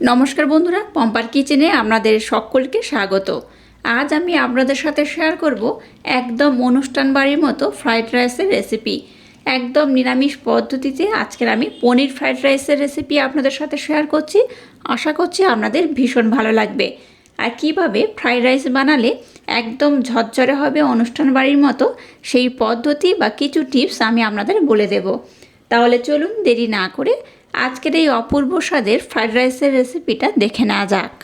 নমস্কার বন্ধুরা, পম্পার কিচেনে আপনাদের সকলকে স্বাগত। আজ আমি আপনাদের সাথে শেয়ার করব একদম অনুষ্ঠান বাড়ির মতো ফ্রাইড রাইসের রেসিপি। একদম নিরামিষ পদ্ধতিতে আজকের আমি পনির ফ্রাইড রাইসের রেসিপি আপনাদের সাথে শেয়ার করছি। আশা করছি আপনাদের ভীষণ ভালো লাগবে। আর কিভাবে ফ্রাইড রাইস বানালে একদম ঝরঝরে হবে অনুষ্ঠান বাড়ির মতো, সেই পদ্ধতি বা কিছু টিপস আমি আপনাদের বলে দেব। তাহলে চলুন দেরি না করে আজকের এই অপূর্ব স্বাদের ফ্রাইড রাইসের রেসিপিটা দেখে নেওয়া যাক।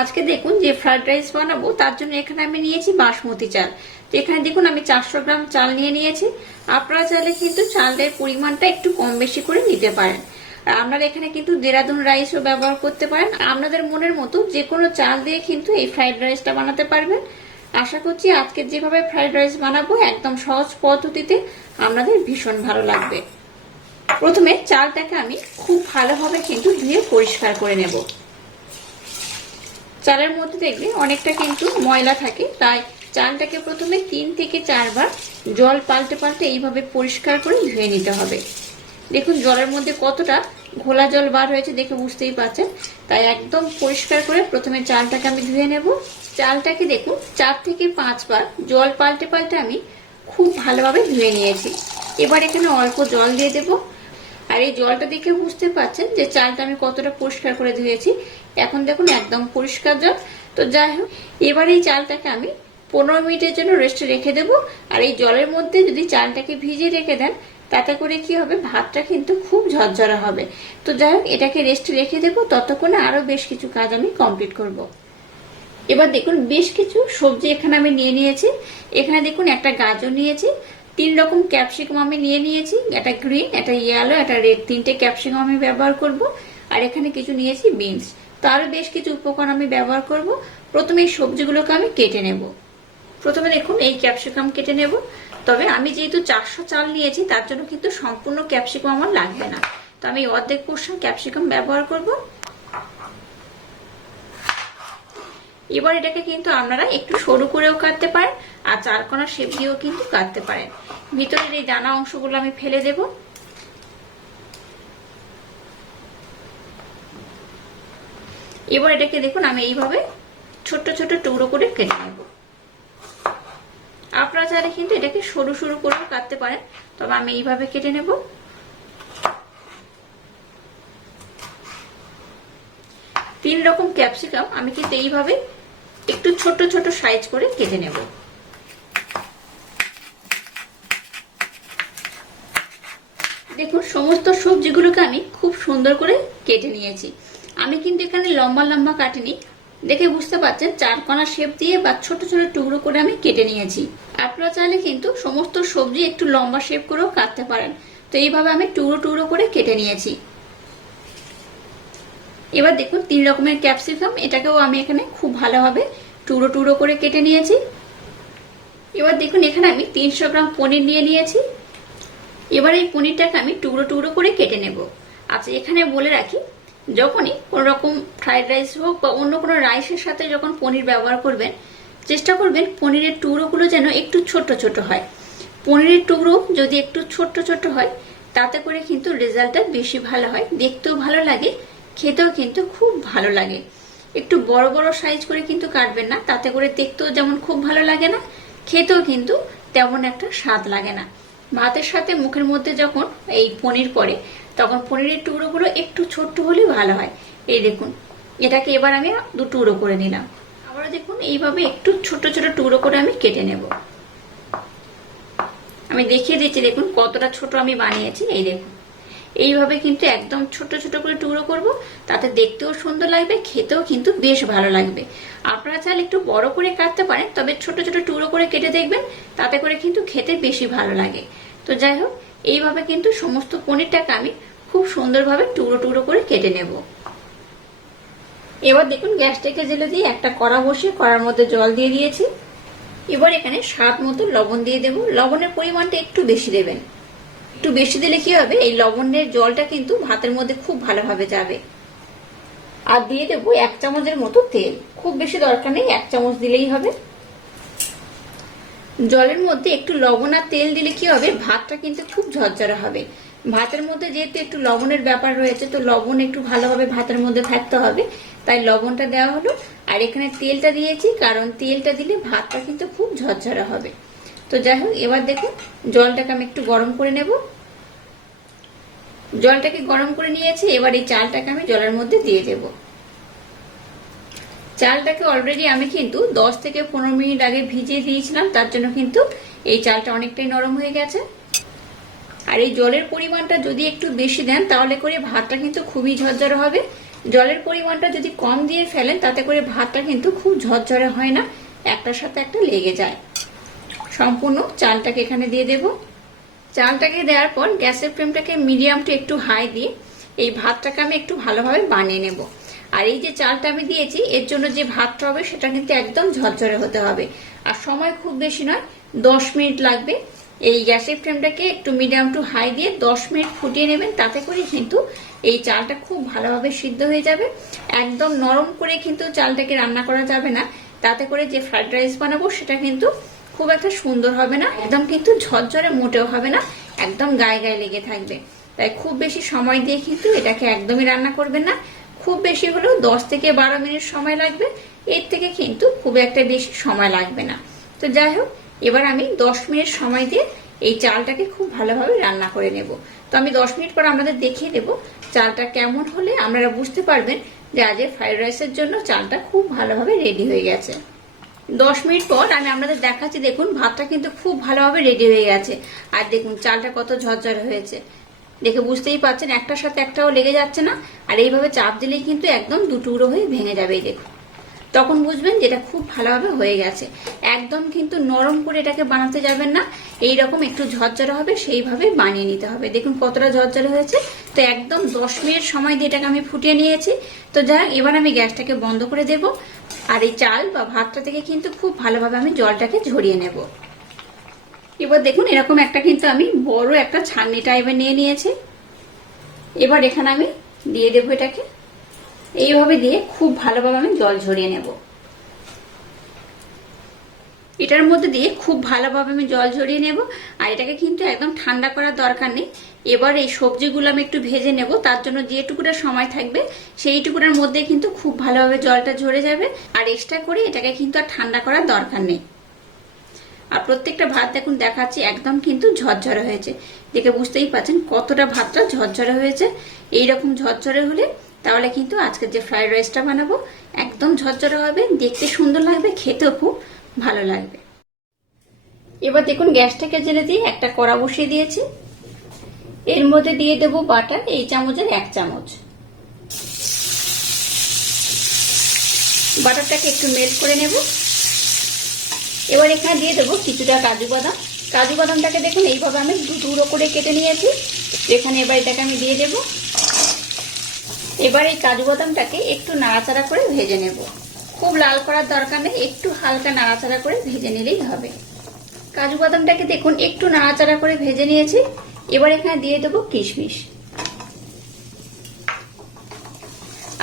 আজকে দেখুন যে ফ্রাইড রাইস বানাবো তার জন্য এখানে আমি নিয়েছি বাসমতি চাল। তো এখানে দেখুন আমি 400 গ্রাম চাল নিয়েছি। আপনারা চাইলে কিন্তু চালের পরিমাণটা একটু কম বেশি করে নিতে পারেন। আর আপনারা এখানে কিন্তু দেরাদুন রাইসও ব্যবহার করতে পারেন। আপনাদের মনের মতো যে কোনো চাল দিয়ে কিন্তু এই ফ্রাইড রাইসটা বানাতে পারবেন। আশা করছি আজকে যেভাবে ফ্রাইড রাইস বানাবো একদম সহজ পদ্ধতিতে আপনাদের ভীষণ ভালো লাগবে। প্রথমে চালটাকে আমি খুব ভালোভাবে কিন্তু ধুয়ে পরিষ্কার করে নেব। চালের মধ্যে দেখবে অনেকটা কিন্তু ময়লা থাকে, তাই চালটাকে প্রথমে 3 থেকে 4 বার জল পাল্টে পাল্টে এইভাবে পরিষ্কার করে ধুয়ে নিতে হবে। দেখুন জলের মধ্যে কতটা ঘোলা জল বার হয়েছে দেখে বুঝতেই পারছেন। তাই একদম পরিষ্কার করে প্রথমে চালটাকে আমি ধুয়ে নেব। চালটাকে দেখুন 4 থেকে 5 বার জল পাল্টে পাল্টে আমি খুব ভালোভাবে ধুয়ে নিয়েছি। এবার এখানে অল্প জল দিয়ে দেবো। আর এই জলটা দেখে বুঝতে পারছেন যে চালটা আমি কতটা পরিষ্কার করে ধুয়েছি। এখন দেখুন একদম পরিষ্কার জল। তো যাই হোক, এবার এই চালটাকে আমি 15 মিনিটের জন্য রেস্টে রেখে দেবো। আর এই জলের মধ্যে যদি চালটাকে ভিজিয়ে রেখে দেন তাতে করে কি হবে, ভাতটা কিন্তু খুব ঝরঝরা হবে। তো যাই হোক, এটাকে রেস্টে রেখে দেবো, ততক্ষণে আরো বেশ কিছু কাজ আমি কমপ্লিট করব। এবার দেখুন বেশ কিছু সবজি এখানে আমি নিয়ে নিয়েছি। এখানে দেখুন একটা গাজর নিয়েছি, 3 রকম ক্যাপসিকাম আমি নিয়ে নিয়েছি, একটা গ্রিন, একটা ইয়েলো, একটা রেড, 3টে ক্যাপসিকাম আমি ব্যবহার করব। আর এখানে কিছু নিয়েছি বিনস। তো আরো বেশ কিছু উপকরণ আমি ব্যবহার করব। প্রথমে এই সবজিগুলোকে আমি কেটে নেব। প্রথমে দেখুন এই ক্যাপসিকাম কেটে নেব। তবে আমি যেহেতু 400 চাল নিয়েছি তার জন্য কিন্তু সম্পূর্ণ ক্যাপসিকাম আমার লাগবে না। তো আমি অর্ধেক পোর্শন ক্যাপসিকাম ব্যবহার করব। এবার এটাকে কিন্তু আপনারা একটু সরু করেও কাটতে পারেন, আর চারকোনা শেপ দিয়েও কিন্তু কাটতে পারেন। ভিতরের এই দানা অংশগুলো আমি ফেলে দেব। এবার এটাকে দেখুন আমি এইভাবে ছোট ছোট টুকরো করে কেটে নেব। আপনারা চাইলে কিন্তু এটাকে সরু সরু করেও কাটতে পারেন, তবে আমি এইভাবে কেটে নেব। তিন রকম ক্যাপসিকাম আমি কিন্তু এইভাবে একটু ছোট ছোট সাইজ করে কেটে নেব। দেখুন সমস্ত সবজিগুলোকে আমি খুব সুন্দর করে কেটে নিয়েছি। আমি কিন্তু এখানে লম্বা লম্বা কাটিনি, দেখে বুঝতে পারছেন চারকোনা শেপ দিয়ে বা ছোট ছোট টুকরো করে আমি কেটে নিয়েছি। আপনারা চাইলে কিন্তু সমস্ত সবজি একটু লম্বা শেপ করেও কাটতে পারেন। তো এইভাবে আমি টুকরো টুকরো করে কেটে নিয়েছি। এবার দেখুন 3 রকমের ক্যাপসিকাম, এটাকেও আমি এখানে খুব ভালোভাবে টুকরো টুকরো করে কেটে নিয়েছি। এবার দেখুন এখানে আমি 300 গ্রাম পনির নিয়ে নিয়েছি। এবার এই পনিরটাকে আমি টুকরো টুকরো করে কেটে নেব। আচ্ছা, এখানে বলে রাখি, যখনই কোনো রকম ফ্রাইড রাইস হোক বা অন্য কোনো রাইসের সাথে যখন পনির ব্যবহার করবেন, চেষ্টা করবেন পনিরের টুকরোগুলো যেন একটু ছোট ছোট হয়। পনিরের টুকরো যদি একটু ছোট ছোট হয় তাতে করে কিন্তু রেজাল্টটা বেশি ভালো হয়, দেখতেও ভালো লাগে, খেতেও কিন্তু খুব ভালো লাগে। একটু বড় বড় সাইজ করে কিন্তু কাটবেন না, তাতে করে দেখতেও যেমন খুব ভালো লাগে না, খেতেও কিন্তু তেমন একটা স্বাদ লাগে না। ভাতের সাথে মুখের মধ্যে যখন এই পনির পড়ে তখন পনিরের টুকরোগুলো একটু ছোট্ট হলে ভালো হয়। এই দেখুন এটাকে এবার আমি 2 টুকরো করে নিলাম। আবার দেখুন এইভাবে একটু ছোট ছোট টুকরো করে আমি কেটে নেব। আমি দেখিয়ে দিচ্ছি দেখুন কতটা ছোট আমি বানিয়েছি। এই দেখুন এইভাবে কিন্তু একদম ছোট ছোট করে টুকরো করব, তাতে দেখতেও সুন্দর লাগবে, খেতেও কিন্তু বেশ ভালো লাগবে। আপনারা চাইলে একটু বড় করে কাটতে পারেন, তবে ছোট ছোট টুকরো করে কেটে দেখবেন, তাতে করে কিন্তু খেতে বেশি ভালো লাগে। তো যাই হোক, এইভাবে কিন্তু সমস্ত পনিরটাকে আমি খুব সুন্দরভাবে টুকরো টুকরো করে কেটে নেব। এবার দেখুন গ্যাসটাকে জ্বেলে দিয়ে একটা কড়া বসিয়ে কড়ার মধ্যে জল দিয়ে দিয়েছি। এবার এখানে স্বাদ মতো লবণ দিয়ে দেব। লবণের পরিমাণটা একটু বেশি দেবেন। একটু বেশি দিলে কি হবে, এই লবণের জলটা কিন্তু ভাতের মধ্যে খুব ভালোভাবে যাবে। আর দিয়ে দেবো 1 চামচের মতো তেল। খুব বেশি দরকার নেই, 1 চামচ দিলেই হবে। জলের মধ্যে একটু লবণ আর তেল দিলে কি হবে, ভাতটা কিন্তু খুব ঝরঝরে হবে। ভাতের মধ্যে যেহেতু একটু লবণের ব্যাপার রয়েছে, তো লবণ একটু ভালোভাবে ভাতের মধ্যে থাকতে হবে, তাই লবণটা দেওয়া হলো। আর এখানে তেলটা দিয়েছি, কারণ তেলটা দিলে ভাতটা কিন্তু খুব ঝরঝরে হবে। তো যাই হোক, এবার দেখুন জলটাকে আমি একটু গরম করে নেব। জলটাকে গরম করে নিয়েছি, এবার এই চালটাকে আমি জলের মধ্যে দিয়ে দেব। চালটাকে অলরেডি আমি কিন্তু 10 থেকে 15 মিনিট আগে ভিজিয়ে দিয়েছিলাম, তার জন্য কিন্তু এই চালটা অনেকটাই নরম হয়ে গেছে। আর এই জলের পরিমাণটা যদি একটু বেশি দেন তাহলে করে ভাতটা কিন্তু খুবই ঝরঝরে হবে। জলের পরিমাণটা যদি কম দিয়ে ফেলেন তাতে করে ভাতটা কিন্তু খুব ঝরঝরে হয় না, একটার সাথে একটা লেগে যায়। সম্পূর্ণ চালটাকে এখানে দিয়ে দেব। চালটাকে দেওয়ার পর গ্যাসের ফ্লেমটাকে মিডিয়াম টু একটু হাই দিয়ে এই ভাতটাকে আমি একটু ভালোভাবে বানিয়ে নেব। আর এই যে চালটা আমি দিয়েছি, এর জন্য যে ভাতটা হবে সেটা কিন্তু একদম ঝরঝরে হতে হবে। আর সময় খুব বেশি নয়, 10 মিনিট লাগবে। এই গ্যাসের ফ্লেমটাকে একটু মিডিয়াম টু হাই দিয়ে 10 মিনিট ফুটিয়ে নেবেন, তাতে করে কিন্তু এই চালটা খুব ভালোভাবে সিদ্ধ হয়ে যাবে। একদম নরম করে কিন্তু চালটাকে রান্না করা যাবে না, তাতে করে যে ফ্রাইড রাইস বানাবো সেটা কিন্তু খুব একটা সুন্দর হবে না, একদম কিন্তু ঝরঝরে মোটেও হবে না, একদম গায়ে গায়ে লেগে থাকবে। তাই খুব বেশি সময় দিয়ে কিন্তু এটাকে একদমই রান্না করবেন না। খুব বেশি হলেও 10 থেকে 12 মিনিট সময় লাগবে, এর থেকে কিন্তু খুব একটা বেশি সময় লাগবে না। তো যাই হোক, এবার আমি 10 মিনিট সময় দিয়ে এই চালটাকে খুব ভালোভাবে রান্না করে নেব। তো আমি 10 মিনিট পর আপনাদের দেখিয়ে দেব চালটা কেমন হলে আপনারা বুঝতে পারবেন যে আজকে ফ্রাইড রাইসের জন্য চালটা খুব ভালোভাবে রেডি হয়ে গেছে। 10 মিনিট পর আমি আপনাদের দেখাচ্ছি। দেখুন ভাতটা কিন্তু খুব ভালোভাবে রেডি হয়ে গেছে। আর দেখুন চালটা কত ঝরঝরে হয়েছে, দেখে বুঝতেই পারছেন একটার সাথে একটাও লেগে যাচ্ছে না। আর এইভাবে চাপ দিলেই কিন্তু একদম দুটুকরো হয়ে ভেঙে যাবে। এই দেখুন, তখন বুঝবেন যে এটা খুব ভালোভাবে হয়ে গেছে। একদম কিন্তু নরম করে এটাকে বানাতে যাবেন না, এইরকম একটু ঝরঝরে হবে সেইভাবে বানিয়ে নিতে হবে। দেখুন কতটা ঝরঝরে হয়েছে। তো একদম 10 মিনিট সময় দিয়ে এটাকে আমি ফুটিয়ে নিয়েছি। তো যাই, এবার আমি গ্যাসটাকে বন্ধ করে দেব। আর এই চাল বা ভাতটা থেকে কিন্তু খুব ভালোভাবে আমি জলটাকে ঝরিয়ে নেব। এবার দেখুন এরকম একটা কিন্তু আমি বড় একটা ছাঁকনি টাইপের নিয়ে নিয়েছি। এবার এখানে আমি দিয়ে দেবো এটাকে, এইভাবে দিয়ে খুব ভালোভাবে আমি জল ঝরিয়ে নেব। এটার মধ্যে দিয়ে খুব ভালোভাবে আমি জল ঝরিয়ে নেব। আর এটাকে কিন্তু একদম ঠান্ডা করার দরকার নেই। এবার এই সবজিগুলো আমি একটু ভেজে নেব, তার জন্য যেটুকুটা সময় থাকবে সেইটুকুটার মধ্যে কিন্তু খুব ভালোভাবে জলটা ঝরে যাবে। আর এক্সট্রা করে এটাকে কিন্তু আর ঠান্ডা করার দরকার নেই। আর প্রত্যেকটা ভাত দেখুন দেখাচ্ছি একদম কিন্তু ঝরঝরে হয়েছে, দেখে বুঝতেই পারছেন কতটা ভাতটা ঝরঝরে হয়েছে। এইরকম ঝরঝরে হলে তাহলে কিন্তু আজকে যে ফ্রাইড রাইসটা বানাবো একদম ঝরঝরে হবে, দেখতে সুন্দর লাগবে, খেতেও খুব ভালো লাগবে। এবার দেখুন গ্যাসটাকে জেলে দিয়ে একটা কড়া বসিয়ে দিয়েছি। এর মধ্যে দিয়ে দেবো বাটার, এই চামচের 1 চামচ। বাটারটাকে একটু মেল্ট করে নেব। এবার এখানে দিয়ে দেবো কিছুটা কাজু বাদাম। কাজু বাদামটাকে দেখুন এইভাবে আমি টুকরো করে কেটে নিয়েছি। এখানে এবার এটাকে আমি দিয়ে দেব। এবার এই কাজু বাদামটাকে একটু নাড়াচাড়া করে ভেজে নেব। খুব লাল করার দরকার নেই, একটু হালকা নাড়াচাড়া করে ভেজে নিলেই হবে। কাজু বাদামটাকে দেখুন একটু নাড়াচাড়া করে ভেজে নিয়েছি। এবার এখানে দিয়ে দেবো কিশমিশ।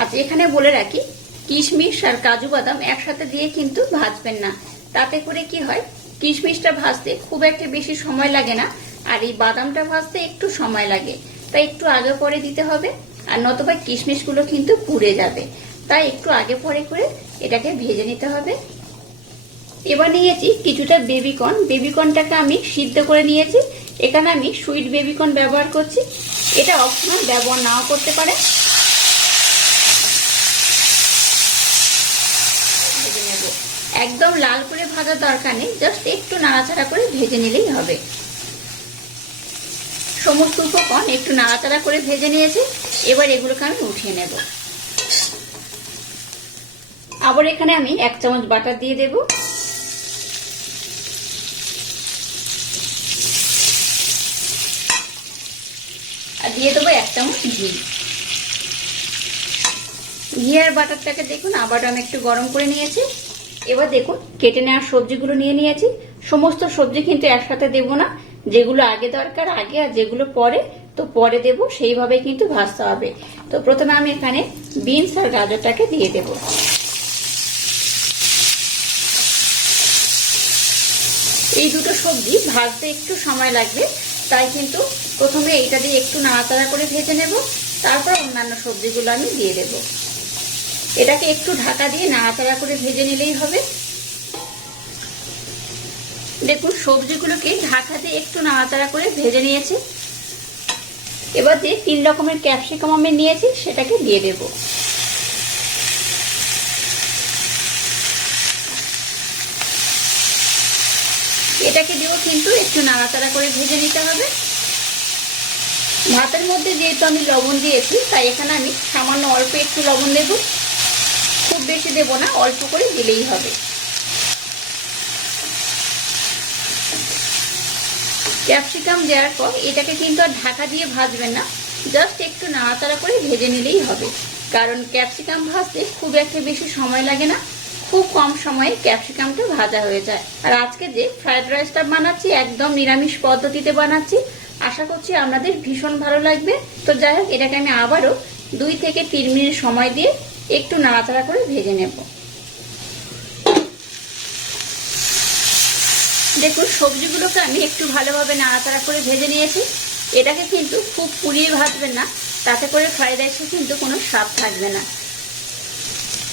আচ্ছা, এখানে বলে রাখি কিশমিশ আর কাজু বাদাম একসাথে দিয়ে কিন্তু ভাজবেন না, তাতে করে কি হয় কিশমিশটা ভাজতে খুব একটা বেশি সময় লাগে না, আর এই বাদামটা ভাজতে একটু সময় লাগে। তাই একটু আগে পরে দিতে হবে, আর নতুবা কিশমিশগুলো কিন্তু পুড়ে যাবে। তাই একটু আগে পরে করে এটাকে ভেজে নিতে হবে। এবার নিয়েছি কিছুটা বেবিকর্ন। বেবিকর্নটাকে আমি সিদ্ধ করে নিয়েছি। এখানে আমি সুইট বেবিকর্ন ব্যবহার করছি, এটা অপশনাল, ব্যবহার নাও করতে পারে। একদম লাল করে ভাজার দরকার নেই, জাস্ট একটু নাড়াচাড়া করে ভেজে নিলেই হবে। সমস্ত উপকরণ একটু নাড়াচাড়া করে ভেজে নিয়েছি। এবার এগুলোকে আমি উঠিয়ে নেব। আবার এখানে আমি 1 চামচ বাটার দিয়ে দেব। আর দিয়ে দেবো 1 চামচ ঘি। ঘি আর বাটারটাকে দেখুন আবার আমি একটু গরম করে নিয়েছি। এবার দেখুন কেটে নেওয়া সবজিগুলো নিয়ে নিয়েছি। সমস্ত সবজি কিন্তু একসাথে দেব না, যেগুলো আগে দরকার আগে, আর যেগুলো পরে তো পরে দেব, সেইভাবে কিন্তু ভাজতে হবে। তো প্রথমে আমি এখানে বিনস আর গাজরটাকে দিয়ে দেব। এই দুটো সবজি ভাজতে একটু সময় লাগবে, তাই কিন্তু প্রথমে এইটা দিয়ে একটু নাড়াচাড়া করে ভেজে নেব, তারপর অন্যান্য সবজিগুলো আমি দিয়ে দেব। এটাকে একটু ঢাকা দিয়ে নাড়াচাড়া করে ভেজে নিলেই হবে। দেখুন সবজিগুলোকে ঢাকা দিয়ে একটু নাড়াচাড়া করে ভেজে নিয়েছি। এবার যে 3 রকমের ক্যাপসিকাম আমি নিয়েছি সেটাকে দিয়ে দেব। এটাকে দিয়েও কিন্তু একটু নাড়াচাড়া করে ভেজে নিতে হবে। ভাতের মধ্যে যেহেতু আমি লবণ দিয়েছি তাই এখানে আমি সামান্য অল্প একটু লবণ দেব, খুব বেশি দেব না, অল্প করে দিলেই হবে। ক্যাপসিকাম দেওয়ার পর এটাকে কিন্তু আর ঢাকা দিয়ে ভাজবেন না, জাস্ট একটু নাড়াচাড়া করে ভেজে নিলেই হবে। কারণ ক্যাপসিকাম ভাজতে খুব একটা বেশি সময় লাগে না, খুব কম সময়ে ক্যাপসিকামটা ভাজা হয়ে যায়। আর আজকে যে ফ্রাইড রাইসটা বানাচ্ছি একদম নিরামিষ পদ্ধতিতে বানাচ্ছি, আশা করছি আপনাদের ভীষণ ভালো লাগবে। তো যাই হোক, এটাকে আমি আবারও 2 থেকে 3 মিনিট সময় দিয়ে একটু নাড়াচাড়া করে ভেজে নেব। দেখুন সবজিগুলোকে আমি একটু ভালোভাবে নাড়াচাড়া করে ভেজে নিয়েছি। এটাকে কিন্তু খুব পুড়িয়ে ভাজবেন না, তাতে করে ফ্রাইড রাইসে কিন্তু কোনো স্বাদ থাকবে না।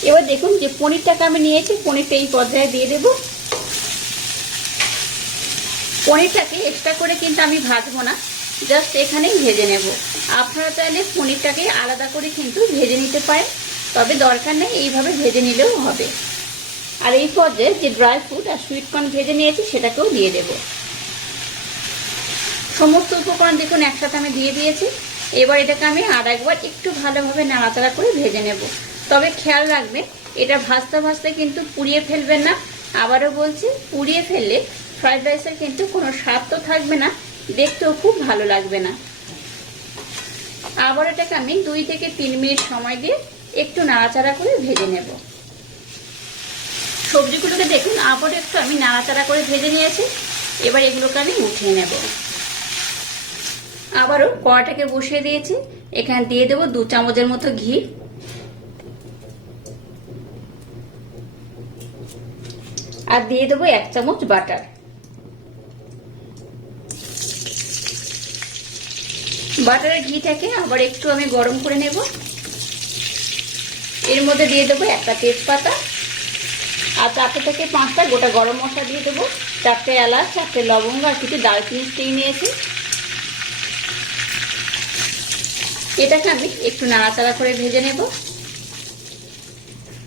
এবার দেখুন যে পনিরটাকে আমি নিয়েছি, পনিরটা এই পর্যায়ে দিয়ে দেব। পনিরটাকে এক্সট্রা করে কিন্তু আমি ভাজবো না, জাস্ট এখানেই ভেজে নেব। আপনারা চাইলে পনিরটাকে আলাদা করে কিন্তু ভেজে নিতে পারেন, তবে দরকার নেই, এইভাবে ভেজে নিলেও হবে। আর এই পর্যায়ে যে ড্রাই ফ্রুট আর সুইট কর্ন ভেজে নিয়েছি সেটাকেও দিয়ে দেব। সমস্ত উপকরণ দেখুন একসাথে আমি দিয়ে দিয়েছি। এবার এটাকে আমি আর একবার একটু ভালোভাবে নাড়াচাড়া করে ভেজে নেব। তবে খেয়াল রাখবেন, এটা ভাজতে ভাজতে কিন্তু পুড়িয়ে ফেলবেন না। আবারও বলছি, পুড়িয়ে ফেললে ফ্রাইড রাইসের কিন্তু কোনো স্বাদ তো থাকবে না, দেখতেও খুব ভালো লাগবে না। আবার এটাকে আমি 2 থেকে 3 মিনিট সময় দিয়ে একটু নাড়াচাড়া করে ভেজে নেব। সবজিগুলোকে দেখুন আবার একটু আমি নাড়াচাড়া করে ভেজে নিয়েছি। এবার এগুলোকে আমি উঠিয়ে নেব। আবারও কড়াটাকে বসিয়ে দিয়েছি, এখানে দিয়ে দেব 2 চামচের মতো ঘি, আর দিয়ে দেবো 1 চামচ বাটার। বাটারের ঘিটাকে আবার একটু আমি গরম করে নেব। এর মধ্যে দিয়ে দেবো 1টা তেজপাতা, আর 4 থেকে 5টা গোটা গরম মশলা দিয়ে দেবো, 4টে এলাচ, 4টে লবঙ্গ আর কিছু দারচিনি স্টিক নিয়েছি। এটাকে আমি একটু নাড়াচাড়া করে ভেজে নেব।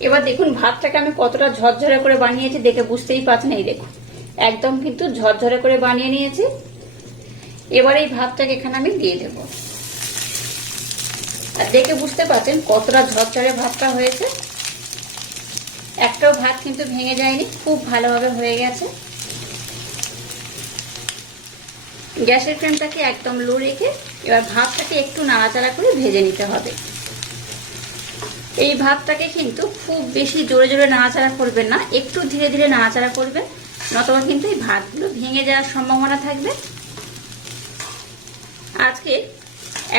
এবার দেখুন ভাতটাকে আমি কতটা ঝরঝরে করে বানিয়েছি, দেখে বুঝতেই পারছেন। এই দেখুন একদম কিন্তু ঝরঝরে করে বানিয়ে নিয়েছি। এবার এই ভাতটাকে এখানে আমি দিয়ে দেব, আর দেখে বুঝতে পারছেন কতটা ঝরঝরে ভাতটা হয়েছে। একটাও ভাত কিন্তু ভেঙে যায়নি, খুব ভালোভাবে হয়ে গেছে। গ্যাসের ফ্লেমটাকে একদম লো রেখে এবার ভাতটাকে একটু নাড়াচাড়া করে ভেজে নিতে হবে। এই ভাতটাকে কিন্তু খুব বেশি জোরে জোরে নাড়াচাড়া করবেন না, একটু ধীরে ধীরে নাড়াচাড়া করবেন, নতুবা কিন্তু এই ভাতগুলো ভেঙে যাওয়ার সম্ভাবনা থাকবে। আজকে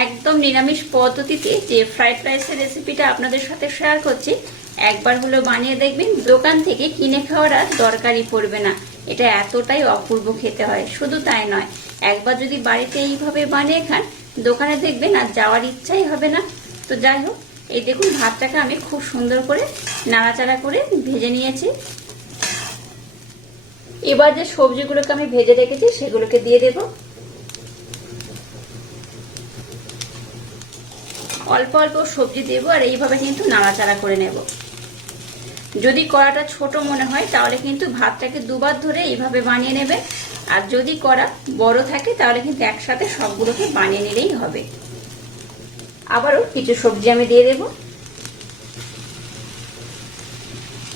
একদম নিরামিষ পদ্ধতিতে যে ফ্রাইড রাইসের রেসিপিটা আপনাদের সাথে শেয়ার করছি, একবার হলো বানিয়ে দেখবেন, দোকান থেকে কিনে খাওয়ার আর দরকারই পড়বে না। এটা এতটাই অপূর্ব খেতে হয়। শুধু তাই নয়, একবার যদি বাড়িতে এইভাবে বানিয়ে খান, দোকানে দেখবেন আর যাওয়ার ইচ্ছাই হবে না। তো যাই হোক, এই দেখুন ভাতটাকে আমি খুব সুন্দর করে নাড়াচাড়া করে ভেজে নিয়েছি। এবার যে সবজিগুলোকে আমি ভেজে রেখেছি সেগুলোকে দিয়ে দেব। অল্প অল্প সবজি দেব, আর এইভাবে কিন্তু নাড়াচাড়া করে নেব। যদি কড়াটা ছোট মনে হয় তাহলে কিন্তু ভাতটাকে 2 বার ধরে এইভাবে বানিয়ে নেবে, আর যদি কড়া বড় থাকে তাহলে কিন্তু একসাথে সবগুলোকে বানিয়ে নিলেই হবে। আবারও কিছু সবজি আমি দিয়ে দেব।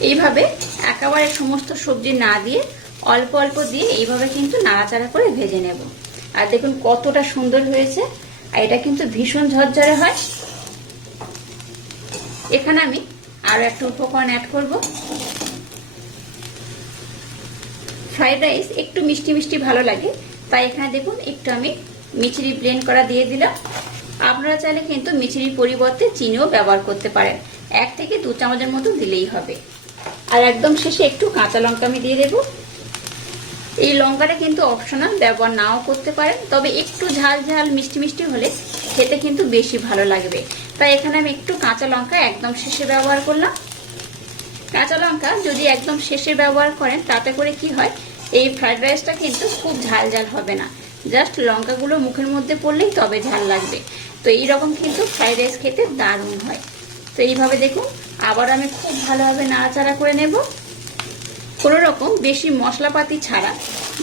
এইভাবে একেবারে সমস্ত সবজি না দিয়ে অল্প অল্প দিয়ে এইভাবে কিন্তু নাড়াচাড়া করে ভেজে নেব। আর দেখুন কতটা সুন্দর হয়েছে, আর এটা কিন্তু ভীষণ ঝরঝরে হয়। এখানে আমি আরো একটা উপকরণ অ্যাড করব। ফ্রাইড রাইস একটু মিষ্টি মিষ্টি ভালো লাগে, তাই এখানে দেখুন একটু আমি মিচড়ি ব্লেন্ড করা দিয়ে দিলাম। আপনারা চাইলে কিন্তু মিচড়ির পরিবর্তে চিনিও ব্যবহার করতে পারেন, 1 থেকে 2 চামচের মতো দিলেই হবে। আর একদম শেষে একটু কাঁচা লঙ্কা আমি দিয়ে দেব। এই লঙ্কাটা কিন্তু অপশনাল, ব্যবহার নাও করতে পারেন, তবে একটু ঝাল ঝাল মিষ্টি মিষ্টি হলে খেতে কিন্তু বেশি ভালো লাগবে। তাই এখানে আমি একটু কাঁচা লঙ্কা একদম শেষে ব্যবহার করলাম। কাঁচা লঙ্কা যদি একদম শেষে ব্যবহার করেন তাতে করে কি হয়, এই ফ্রাইড রাইসটা কিন্তু খুব ঝাল ঝাল হবে না, জাস্ট লঙ্কাগুলো মুখের মধ্যে পড়লেই তবে ঝাল লাগবে। তো এইরকম কিন্তু ফ্রাইড রাইস খেতে দারুণ হয়। তো এইভাবে দেখুন আবার আমি খুব ভালোভাবে নাড়াচাড়া করে নেব। কোনো রকম বেশি মশলাপাতি ছাড়া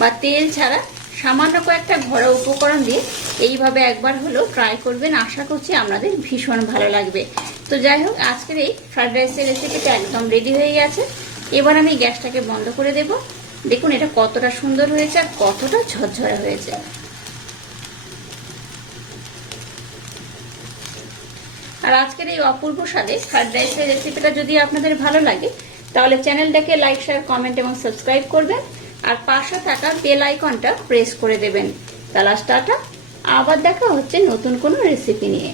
বা তেল ছাড়া সামান্য কয়েকটা ঘরোয়া উপকরণ দিয়ে এইভাবে একবার হলেও ট্রাই করবেন, আশা করছি আপনাদের ভীষণ ভালো লাগবে। তো যাই হোক, আজকের এই ফ্রাইড রাইসের রেসিপিটা একদম রেডি হয়ে গেছে। এবার আমি গ্যাসটাকে বন্ধ করে দেব। দেখুন এটা কতটা সুন্দর হয়েছে আর কতটা ঝরঝরে হয়েছে। আর আজকের এই অপূর্ব স্বাদে ফ্রাইড রাইসের রেসিপিটা যদি আপনাদের ভালো লাগে তাহলে চ্যানেলটাকে লাইক, শেয়ার, কমেন্ট এবং সাবস্ক্রাইব করবেন আর পাশে থাকা বেল আইকনটা প্রেস করে দেবেন। তাহলে টাটা, আবার দেখা হচ্ছে নতুন কোনো রেসিপি নিয়ে।